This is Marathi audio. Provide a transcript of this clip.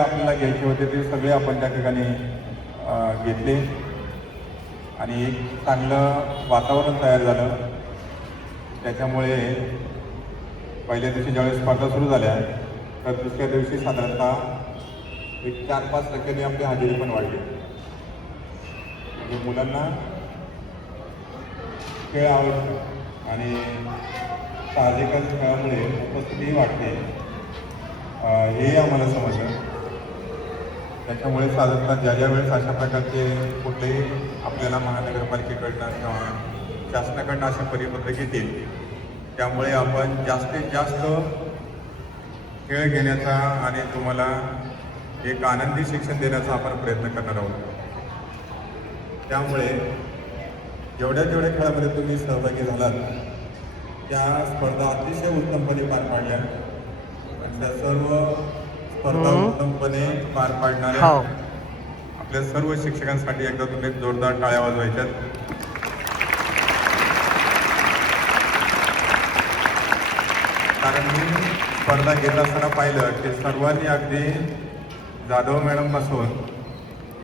आपल्याला घ्यायचे होते ते सगळे आपण त्या ठिकाणी घेतले आणि एक चांगलं वातावरण तयार झालं. त्याच्यामुळे पहिल्या दिवशी ज्यावेळेस स्पर्धा सुरू झाल्या तर दुसऱ्या दिवशी साधारणतः एक 4-5% आपली हजेरी पण वाढली. म्हणजे मुलांना खेळ आवडतो आणि साहजिकच खेळामुळे उपस्थितीही वाढते हेही आम्हाला समजलं. त्याच्यामुळे साधारणतः ज्या वेळेस अशा प्रकारचे कुठलेही आपल्याला महानगरपालिकेकडनं किंवा शासनाकडनं अशा परिपत्रक येतील त्यामुळे आपण जास्तीत जास्त खेळ घेण्याचा आणि तुम्हाला एक आनंदी शिक्षण देण्याचा आपण प्रयत्न करणार आहोत. त्यामुळे जेवढ्या खेळामध्ये तुम्ही सहभागी झालात त्या स्पर्धा अतिशय उत्तमपणे पार पाडल्या आणि त्या सर्व स्पर्धा उत्तमपणे पार पाडणाऱ्या आपल्या सर्व शिक्षकांसाठी एकदा तुम्ही जोरदार टाळ्या वाजवायच्यात. कारण मी स्पर्धा घेत असताना पाहिलं की सर्वांनी अगदी जाधव मॅडम पासून